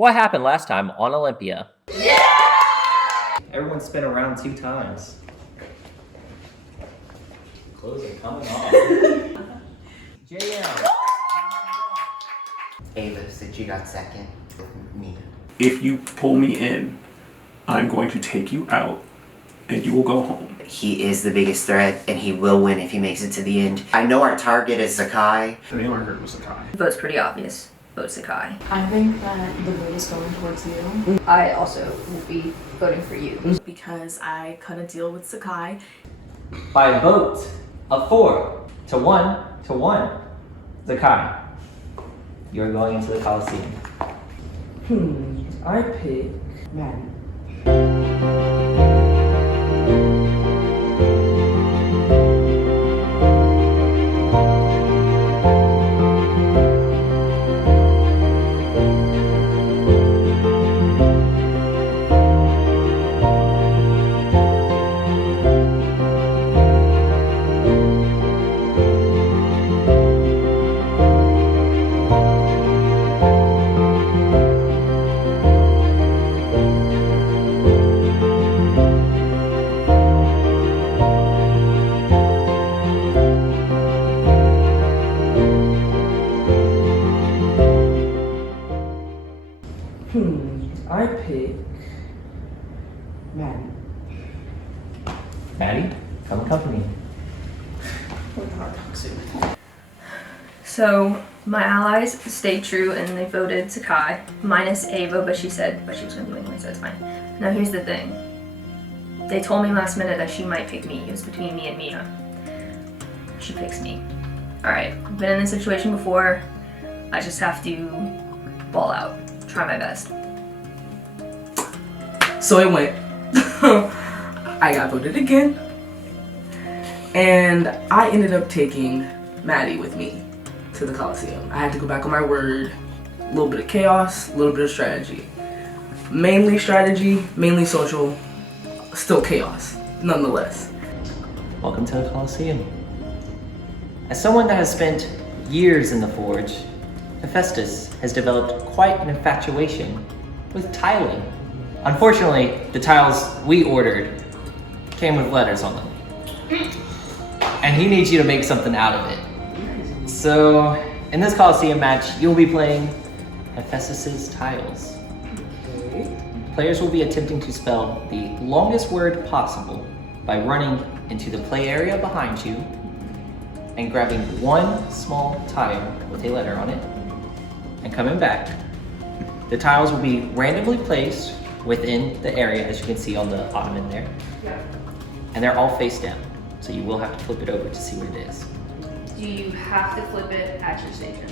What happened last time on Olympia? Yeah! Everyone spin around 2 times. Clothes are coming off. JM. Ava said you got second with me. If you pull me in, I'm going to take you out and you will go home. He is the biggest threat and he will win if he makes it to the end. I know our target is Zakai. The name I heard was Zakai. The vote's pretty obvious. Vote Sakai. I think that the vote is going towards you. I also will be voting for you. Because I cut a deal with Sakai. By a vote of 4 to 1, Zakai, you're going into the Coliseum. I pick Maddie. I pick Maddie. Maddie, come accompany. So my allies stayed true and they voted Sakai, minus Ava, but she said she was gonna do it anyway, so it's fine. Now here's the thing. They told me last minute that she might pick me. It was between me and Mia. She picks me. Alright, I've been in this situation before. I just have to ball out. Try my best. So it went. I got voted again. And I ended up taking Maddie with me to the Coliseum. I had to go back on my word. A little bit of chaos, a little bit of strategy. Mainly strategy, mainly social, still chaos, nonetheless. Welcome to the Coliseum. As someone that has spent years in the Forge, Hephaestus has developed quite an infatuation with tiling. Unfortunately, the tiles we ordered came with letters on them. And he needs you to make something out of it. So, in this Coliseum match, you'll be playing Hephaestus's tiles. Players will be attempting to spell the longest word possible by running into the play area behind you and grabbing one small tile with a letter on it and coming back. The tiles will be randomly placed within the area, as you can see on the ottoman there. Yeah. And they're all face down, so you will have to flip it over to see what it is. Do you have to flip it at your station?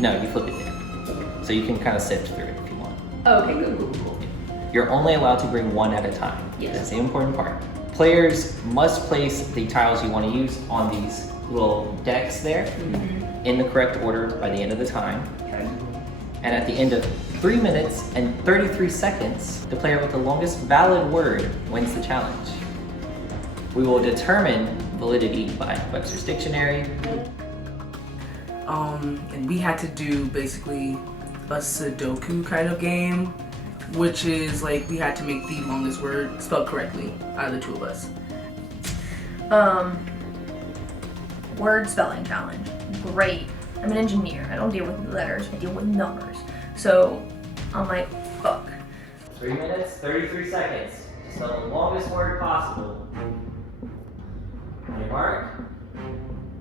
No, you flip it there. So you can kind of sift through it if you want. Oh, okay, cool. You're only allowed to bring one at a time. Yes. That's the important part. Players must place the tiles you want to use on these little decks there in the correct order by the end of the time. Okay. And at the end of 3 minutes and 33 seconds, the player with the longest valid word wins the challenge. We will determine validity by Webster's Dictionary. And we had to do basically a Sudoku kind of game, which is like we had to make the longest word spelled correctly out of the two of us. Word spelling challenge. Great. I'm an engineer. I don't deal with letters. I deal with numbers. So I'm like, fuck. 3 minutes, 33 seconds. Spell the longest word possible. On your mark,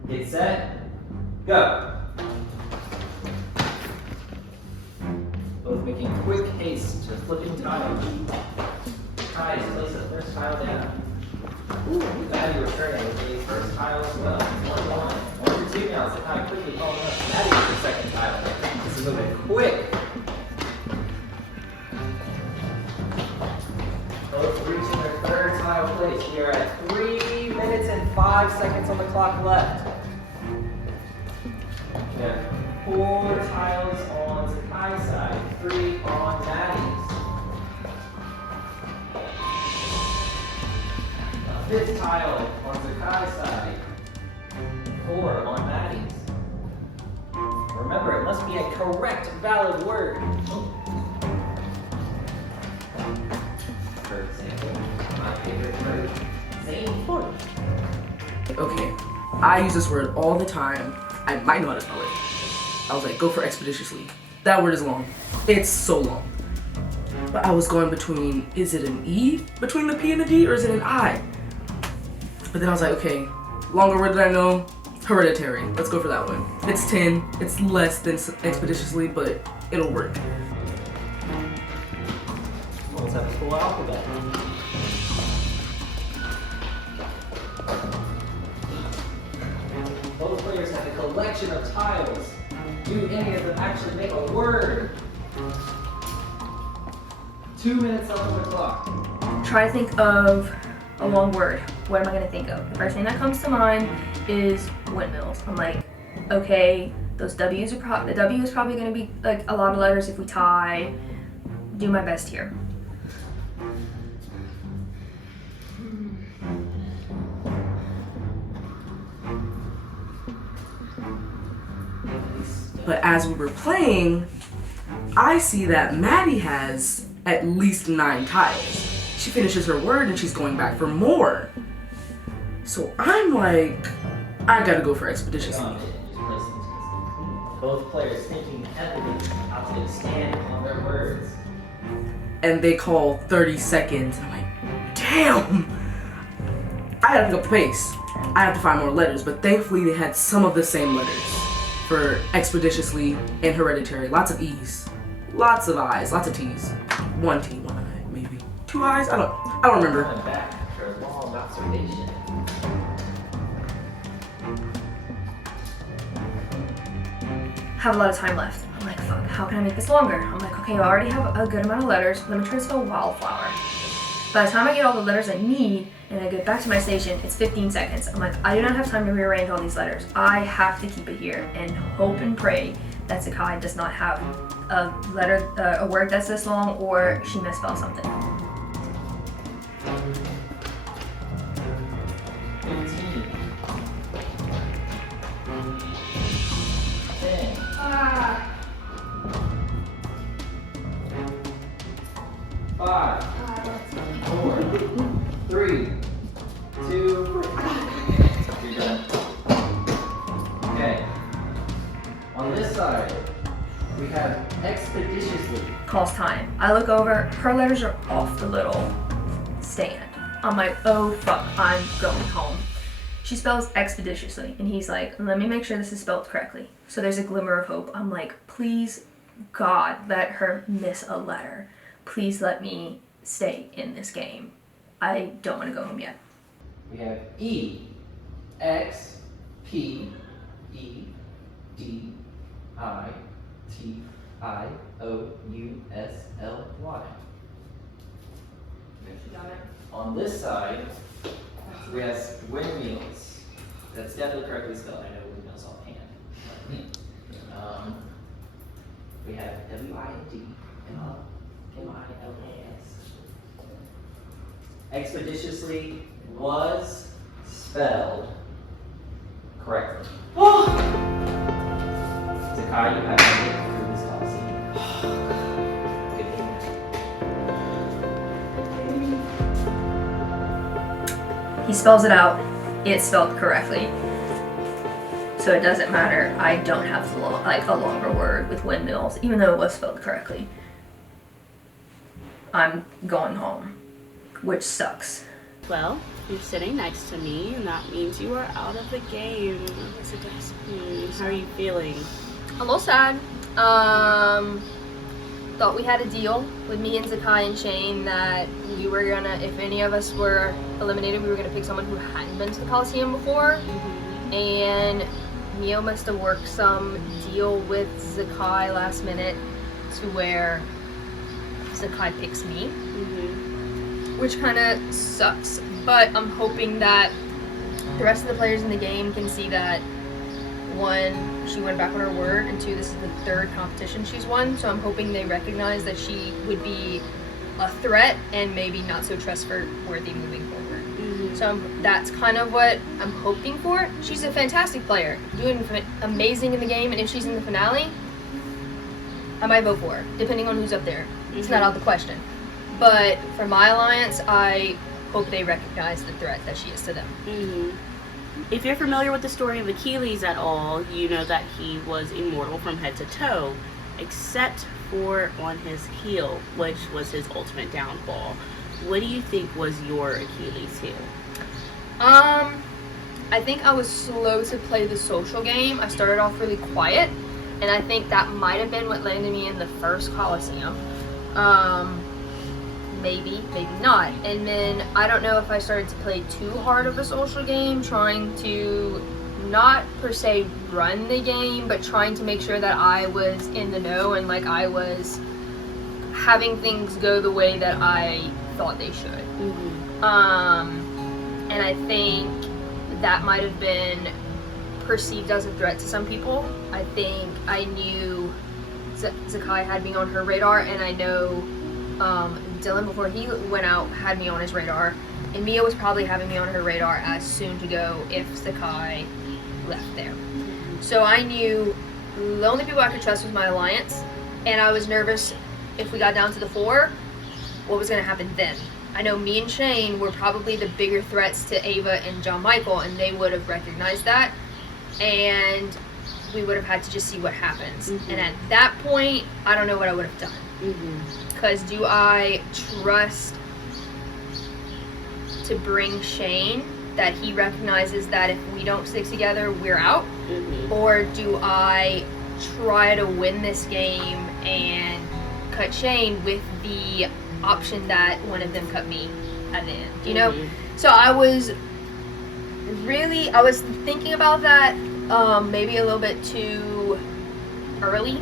get set, go. Both making quick haste to flipping tiles. Guys, place the first tile down. Ooh, Maddie returning with the first tile as well. 1-1. 1 for 2 now. So kind of quickly following up. Maddie with the second tile. This is moving quick. Both reaching their third tile place. We are at 3 minutes and 5 seconds on the clock left. We have 4 tiles on Sakai's side, 3 on Maddie's. A 5th tile on Sakai's side, 4 on Maddie's. Remember, it must be a correct, valid word. okay, I use this word all the time. I might know how to spell it. I was like, go for expeditiously. That word is long. It's so long. But I was going between, is it an E between the P and the D, or is it an I? But then I was like, okay, longer word that I know, hereditary. Let's go for that one. It's 10. It's less than expeditiously, but it'll work. Let's have a full alphabet. Both players have a collection of tiles. Do any of them actually make a word? 2 minutes on the clock. Try to think of a long word. What am I gonna think of? The first thing that comes to mind is windmills. I'm like, okay, those W's are the W is probably gonna be like a lot of letters if we tie. Do my best here. But as we were playing, I see that Maddie has at least 9 tiles. She finishes her word and she's going back for more. So I'm like, I gotta go for expeditiously. Both players thinking heavily how to expand on their words. And they call 30 seconds. I'm like, damn! I gotta pick up the pace. I have to find more letters, but thankfully they had some of the same letters for expeditiously and hereditary. Lots of E's, lots of I's, lots of T's. 1 T, 1 I, maybe 2 I's. I don't remember. Coming back after a long observation. Have a lot of time left. I'm like, fuck, how can I make this longer? I'm like, okay, I already have a good amount of letters. Let me try to spell wildflower. By the time I get all the letters I need and I get back to my station, it's 15 seconds. I'm like, I do not have time to rearrange all these letters. I have to keep it here and hope and pray that Sakai does not have a word that's this long, or she misspelled something. 15. 10. 5. 4. 3. 2. You're done. Okay. On this side, we have expeditiously. Calls time. I look over, her letters are off the little stand. I'm like, oh fuck, I'm going home. She spells expeditiously, and he's like, let me make sure this is spelled correctly. So there's a glimmer of hope. I'm like, please, God, let her miss a letter. Please let me stay in this game. I don't want to go home yet. We have E, X, P, E, D, I, T, I, O, U, S, L, Y. On this side, we have windmills. That's definitely correctly spelled. I know windmills offhand. We have W-I-N-D, M-I-L-A-S. Expeditiously was spelled correctly. Sakai, you have to get through this policy. Good. He spells it out. It's spelled correctly. So it doesn't matter. I don't have a longer word with windmills, even though it was spelled correctly. I'm going home, which sucks. Well, you're sitting next to me, and that means you are out of the game. Yes, it does. How are you feeling? A little sad. Thought we had a deal with me and Zakai and Shane that we were gonna, if any of us were eliminated, we were gonna pick someone who hadn't been to the Coliseum before. And Mio must have worked some deal with Zakai last minute to where Zakai picks me, which kind of sucks. But I'm hoping that the rest of the players in the game can see that, one, she went back on her word, and two, this is the third competition she's won, so I'm hoping they recognize that she would be a threat and maybe not so trustworthy moving forward. So that's kind of what I'm hoping for. She's a fantastic player, doing amazing in the game, and if she's in the finale, I might vote for her, depending on who's up there. It's not out of the question. But for my alliance, I hope they recognize the threat that she is to them. If you're familiar with the story of Achilles at all, you know that he was immortal from head to toe, except for on his heel, which was his ultimate downfall. What do you think was your Achilles heel? I think I was slow to play the social game. I started off really quiet, and I think that might have been what landed me in the first Coliseum. Maybe not. And then I don't know if I started to play too hard of a social game, trying to not per se run the game, but trying to make sure that I was in the know and like I was having things go the way that I thought they should. And I think that might have been perceived as a threat to some people. I think I knew Zakai had me on her radar, and I know Dylan, before he went out, had me on his radar, and Mia was probably having me on her radar as soon to go if Zakai left there. So I knew the only people I could trust was my alliance, and I was nervous if we got down to the 4, what was going to happen then. I know me and Shane were probably the bigger threats to Ava and John Michael, and they would have recognized that, and we would have had to just see what happens. And at that point, I don't know what I would have done. Because do I trust to bring Shane, that he recognizes that if we don't stick together, we're out? Or do I try to win this game and cut Shane with the option that one of them cut me at the end, you know? So I was thinking about that maybe a little bit too early.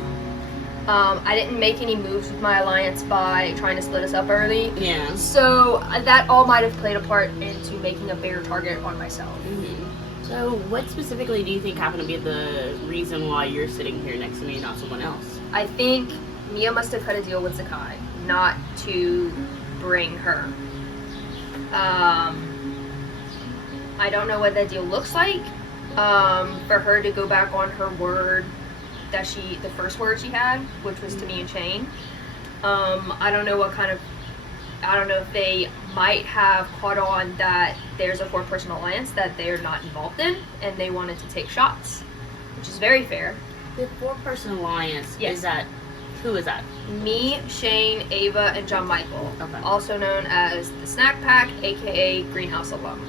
I didn't make any moves with my alliance by trying to split us up early. Yeah. So that all might have played a part into making a bigger target on myself. So what specifically do you think happened to be the reason why you're sitting here next to me and not someone else? I think Mia must have cut a deal with Zakai not to bring her. I don't know what that deal looks like. For her to go back on her word that the first word she had, which was to me and Shane. I don't know if they might have caught on that there's a 4-person alliance that they're not involved in, and they wanted to take shots, which is very fair. The 4-person alliance, Yes. Who is that? Me, Shane, Ava, and John Michael, Okay. also known as the Snack Pack, aka Greenhouse alum.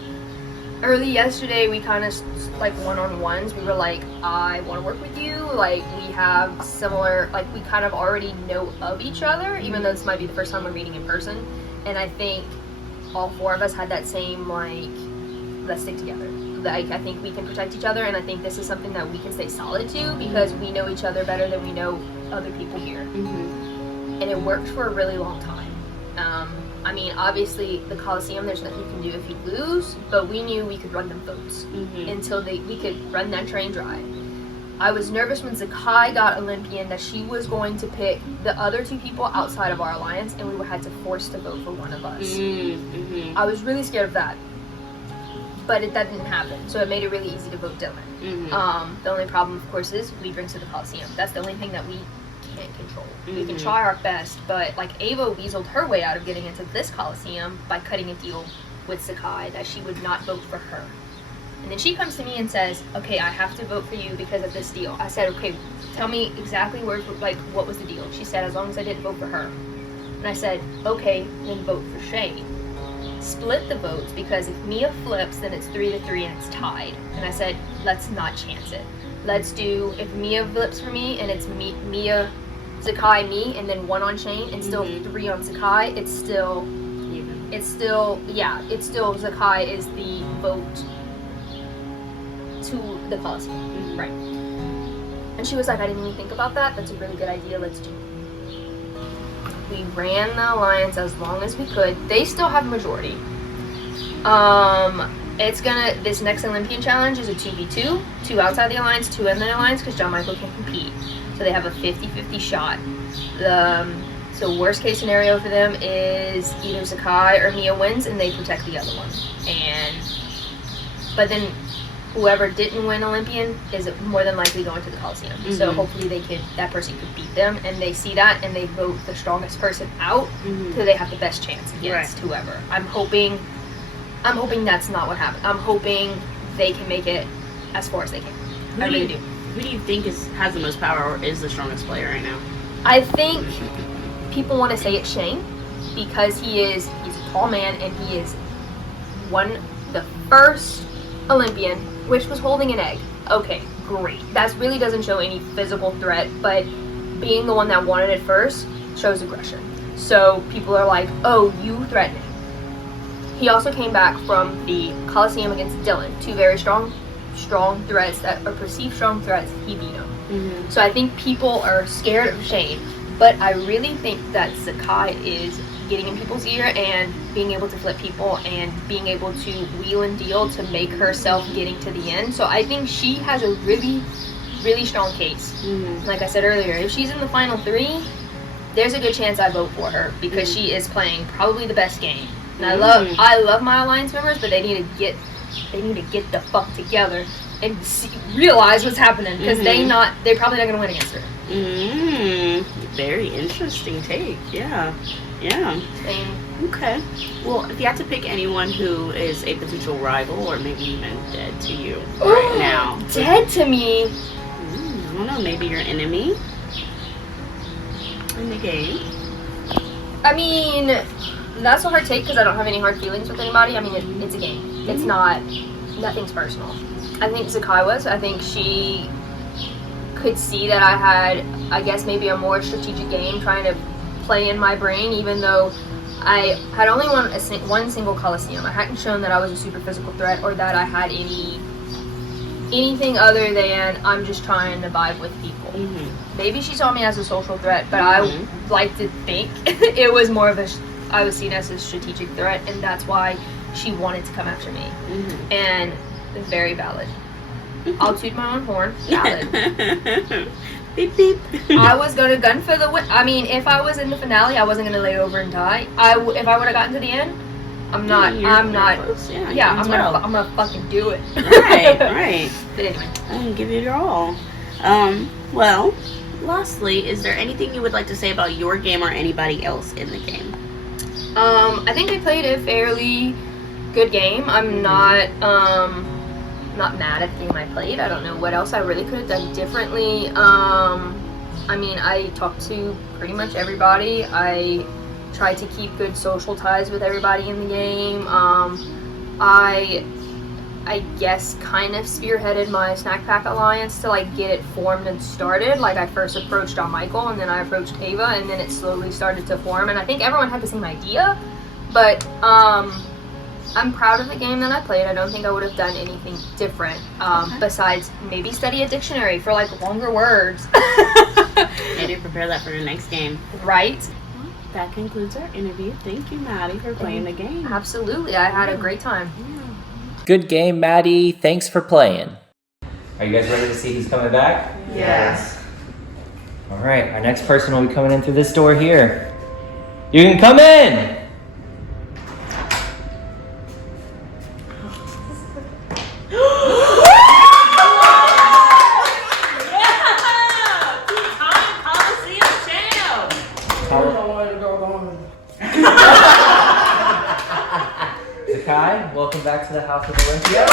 Early yesterday, we kind of like one-on-ones. We were like, I want to work with you. Like, we have similar, like, we kind of already know of each other, even though this might be the first time we're meeting in person. And I think all 4 of us had that same, like, let's stick together. Like, I think we can protect each other, and I think this is something that we can stay solid to because we know each other better than we know other people here. And it worked for a really long time. I mean, obviously, the Coliseum, there's nothing you can do if you lose, but we knew we could run them votes until we could run that train dry. I was nervous when Zakai got Olympian that she was going to pick the other 2 people outside of our alliance, and we had to force to vote for one of us. I was really scared of that, but that didn't happen, so it made it really easy to vote Dylan. The only problem, of course, is we bring to the Coliseum. That's the only thing that we can't control. We can try our best, but like Ava weaseled her way out of getting into this Coliseum by cutting a deal with Zakai that she would not vote for her. And then she comes to me and says, okay, I have to vote for you because of this deal. I said, okay, tell me exactly what was the deal? She said, as long as I didn't vote for her. And I said, okay, then vote for Shane. Split the votes, because if Mia flips, then it's 3-3 and it's tied. And I said, let's not chance it. Let's do, if Mia flips for me and it's Mia, Zakai, me, and then 1 on Shane, and still 3 on Zakai, it's still Zakai is the vote to the Coliseum. Right. And she was like, I didn't even think about that. That's a really good idea. Let's do it. We ran the alliance as long as we could. They still have majority. This next Olympian challenge is a 2v2. 2 outside the alliance, 2 in the alliance, because John Michael can compete. So they have a 50-50 shot. So worst case scenario for them is either Zakai or Mia wins and they protect the other one. But then whoever didn't win Olympian is more than likely going to the Coliseum. So hopefully that person could beat them, and they see that and they vote the strongest person out, so they have the best chance against whoever. I'm hoping that's not what happened. I'm hoping they can make it as far as they can. I really do. Who do you think has the most power or is the strongest player right now? I think people want to say it's Shane because he's a tall man and he is the first Olympian, which was holding an egg. Okay, great. That really doesn't show any physical threat, but being the one that wanted it first shows aggression. So people are like, oh, you threatening. He also came back from the Coliseum against Dylan, two very strong threats that are perceived strong threats. He beat them. Mm-hmm. So I think people are scared of Shane, but I really think that Sakai is getting in people's ear and being able to flip people and being able to wheel and deal to make herself getting to the end. So I think she has a really, really strong case. Mm-hmm. Like I said earlier, if she's in the final 3, there's a good chance I vote for her because she is playing probably the best game. And I love my alliance members, but they need to get the fuck together and realize what's happening because they're probably not gonna win against her. Very interesting take. Yeah. Okay. Well, if you had to pick anyone who is a potential rival or maybe even dead to you right now. Dead to me? I don't know, maybe your enemy in the game. I mean, that's a hard take because I don't have any hard feelings with anybody. I mean, it's a game. It's nothing's personal. I think Sakai was. I think she could see that I had, I guess, maybe a more strategic game trying to play in my brain, even though I had only won one single Coliseum. I hadn't shown that I was a super physical threat or that I had anything other than I'm just trying to vibe with people. Maybe she saw me as a social threat, but I like to think it was more of I was seen as a strategic threat, and that's why she wanted to come after me. And it's very valid. I'll toot my own horn. Valid. Beep beep. I was gonna gun for the win. I mean, if I was in the finale, I wasn't gonna lay over and die. If I would have gotten to the end, I'm not. I'm gonna fucking do it. Right. But anyway, I'm gonna give it your all. Well, lastly, is there anything you would like to say about your game or anybody else in the game? I think they played a fairly good game. I'm not mad at the game I played. I don't know what else I really could have done differently. I mean, I talked to pretty much everybody. I tried to keep good social ties with everybody in the game. I guess kind of spearheaded my snack pack alliance to like get it formed and started. Like I first approached John Michael and then I approached Ava and then it slowly started to form, and I think everyone had the same idea, but I'm proud of the game that I played. I don't think I would have done anything different besides maybe study a dictionary for like longer words. Maybe prepare that for the next game. Right? Well, that concludes our interview. Thank you, Maddie, for playing the game. Absolutely. I had a great time. Good game, Maddie. Thanks for playing. Are you guys ready to see who's coming back? Yes. All right, our next person will be coming in through this door here. You can come in! Zakai, welcome back to the House of Olympia.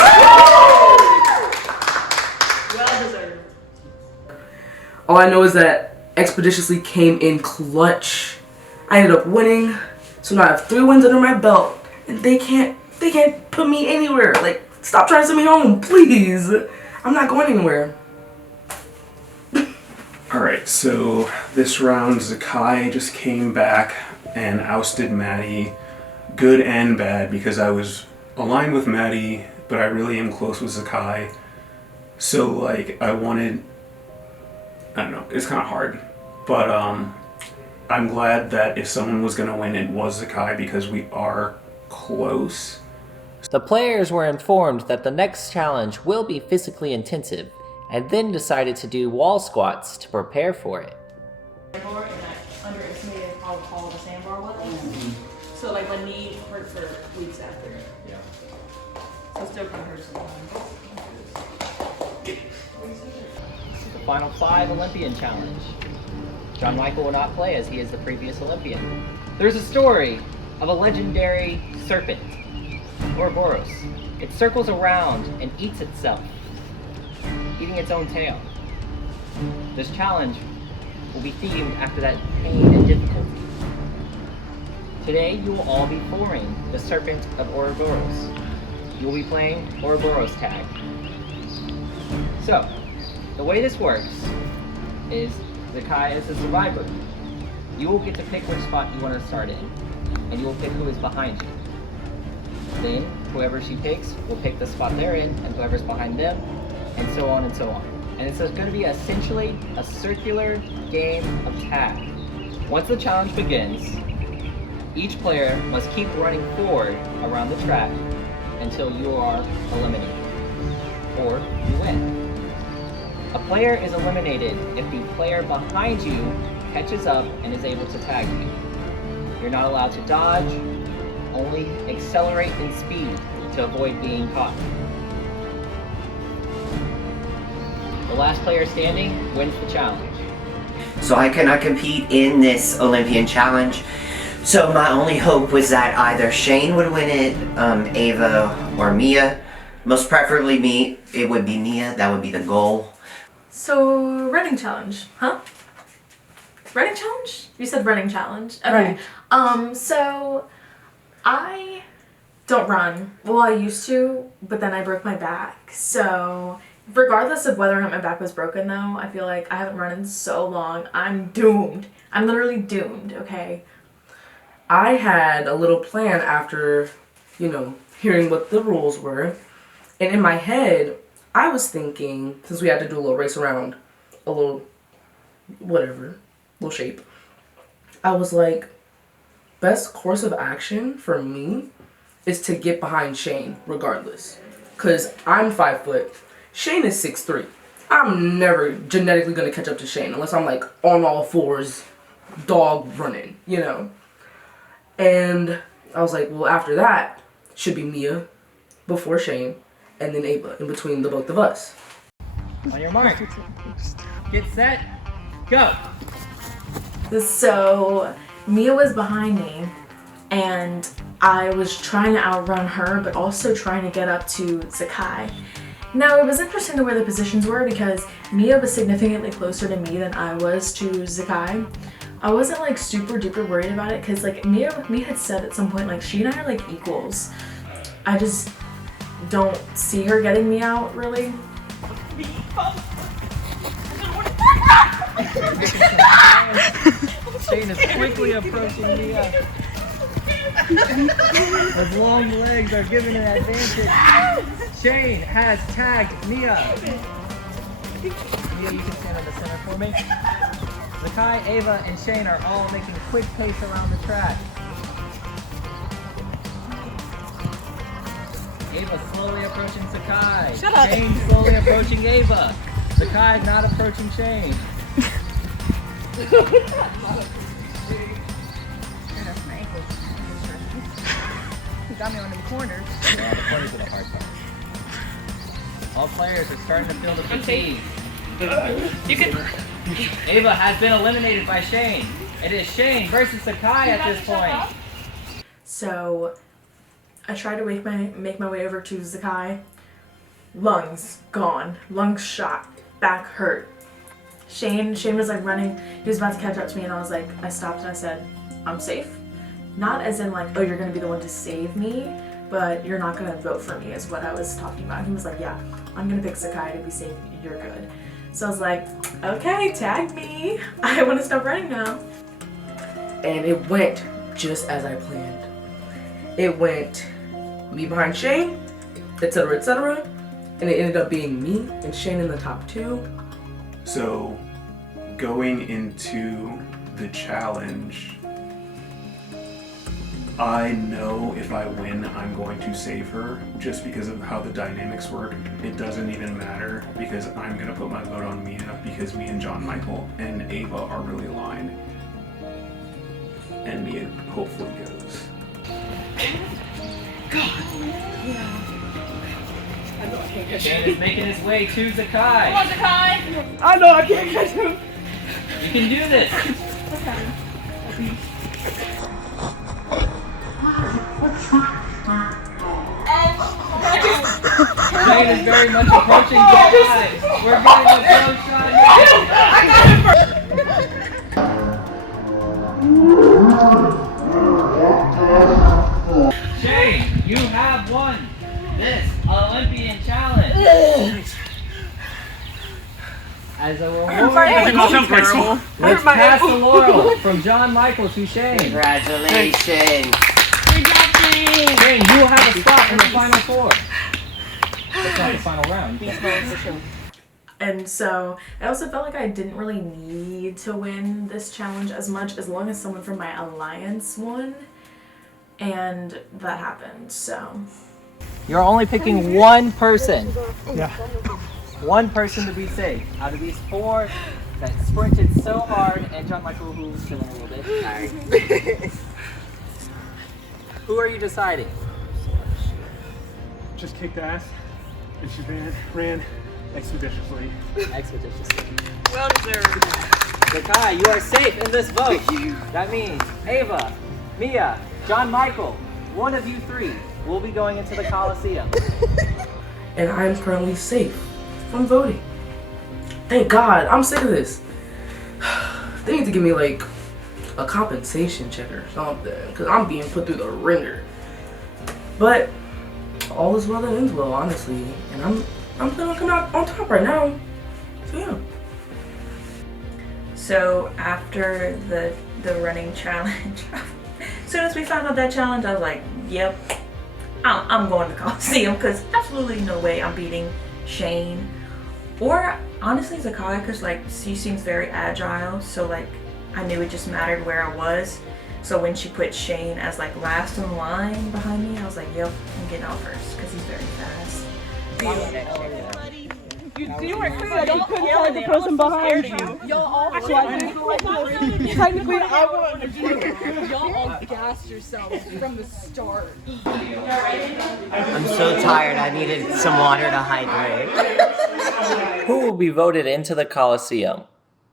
Well deserved. All I know is that Expeditiously came in clutch. I ended up winning, so now I have 3 wins under my belt, and they can't put me anywhere. Like, stop trying to send me home, please. I'm not going anywhere. Alright, so this round Zakai just came back and ousted Maddie. Good and bad, because I was aligned with Maddie, but I really am close with Zakai. So like I don't know, it's kind of hard. But I'm glad that if someone was going to win, it was Zakai, because we are close. The players were informed that the next challenge will be physically intensive, and then decided to do wall squats to prepare for it. And I underestimated how tall the sandbar was. So like my knee hurt for weeks after. Yeah. So it still kind of hurts sometimes. The final 5 Olympian challenge. John Michael will not play as he is the previous Olympian. There's a story of a legendary serpent Ouroboros. It circles around and eats itself, eating its own tail. This challenge will be themed after that pain and difficulty. Today, you will all be forming the Serpent of Ouroboros. You will be playing Ouroboros tag. So, the way this works is Zakai is the survivor. You will get to pick which spot you want to start in, and you will pick who is behind you. Then, whoever she picks will pick the spot they're in, and whoever's behind them, and so on and so on. And it's going to be essentially a circular game of tag. Once the challenge begins, each player must keep running forward around the track until you are eliminated, or you win. A player is eliminated if the player behind you catches up and is able to tag you. You're not allowed to dodge, only accelerate in speed to avoid being caught. The last player standing wins the challenge. So I cannot compete in this Olympian challenge. So my only hope was that either Shane would win it, Ava, or Mia. Most preferably me. It would be Mia. That would be the goal. So, running challenge, huh? Running challenge? You said running challenge. Okay. So I don't run. Well, I used to, but then I broke my back. So regardless of whether or not my back was broken though, I feel like I haven't run in so long. I'm doomed. I'm literally doomed, okay? I had a little plan after, hearing what the rules were. And in my head, I was thinking, since we had to do a little race around, a little, little shape. I was like, best course of action for me is to get behind Shane regardless. Because I'm 5 foot. Shane is 6'3". I'm never genetically going to catch up to Shane unless I'm like on all fours, dog running, And I was like, well, after that, should be Mia before Shane, and then Ava in between the both of us. On your mark, get set, go! So Mia was behind me, and I was trying to outrun her, but also trying to get up to Zakai. Now, it was interesting the way the positions were because Mia was significantly closer to me than I was to Zakai. I wasn't like super duper worried about it because like Mia had said at some point like she and I are like equals. I just don't see her getting me out really. Shane is quickly approaching Mia. His long legs are giving an advantage. Shane has tagged Mia. Mia, you can stand in the center for me. Zakai, Ava, and Shane are all making quick pace around the track. Ava slowly approaching Zakai. Shut up. Shane slowly approaching Ava. Zakai not approaching Shane. You got me on them corners. Yeah, the corners are the hard part. All players are starting to feel the fatigue. You can. Ava has been eliminated by Shane. It is Shane versus Zakai at this point. So I tried to make my way over to Zakai. Lungs gone. Lungs shot. Back hurt. Shane was like running. He was about to catch up to me and I was like, I stopped and I said, I'm safe. Not as in like, oh, you're gonna be the one to save me, but you're not gonna vote for me is what I was talking about. He was like, yeah, I'm gonna pick Zakai to be safe. You're good. So I was like, okay, tag me. I want to stop running now. And it went just as I planned. It went me behind Shane, etc., and it ended up being me and Shane in the top 2. So, going into the challenge, I know if I win, I'm going to save her just because of how the dynamics work. It doesn't even matter because I'm going to put my vote on Mia because me and John Michael and Ava are really aligned. And Mia hopefully goes. Shane is making his way to Zakai. Come on, Zakai. I know I can't catch him. You can do this. Shane is very much approaching the guys. We're getting a close shot here. Shane, you have won this Olympian challenge. As a reward, let's pass the laurel from John Michael to Shane. Congratulations. Shane, you will have a spot in the final four. That's not the final round. And so I also felt like I didn't really need to win this challenge as much as long as someone from my alliance won. And that happened, so. You're only picking one person. Yeah. One person to be safe. Out of these four that sprinted so hard, and John Michael, who's feeling a little bit tired. Who are you deciding? Just kicked ass, and she ran expeditiously. Expeditiously. Well deserved. Zakai, you are safe in this vote. That means Ava, Mia, John Michael, one of you three will be going into the Coliseum. And I'm currently safe from voting. Thank God. I'm sick of this. They need to give me like a compensation check or something, because I'm being put through the ringer. But all is well that ends well, honestly. And I'm feeling coming out on top right now. So yeah. So after the running challenge, as soon as we found out that challenge, I was like, yep, I'm going to Coliseum, because absolutely no way I'm beating Shane. Or honestly Zakai, because like she seems very agile, so like I knew it just mattered where I was. So when she put Shane as like last in line behind me, I was like, yep, I'm getting out first, because he's very fast. You were clear that you couldn't find the person behind you. Y'all all technically I wanted to do. Y'all all gassed yourselves from the start. I'm so tired. I needed some water to hydrate. Who will be voted into the Coliseum?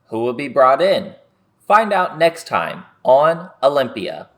Who will be brought in? Find out next time on Olympia.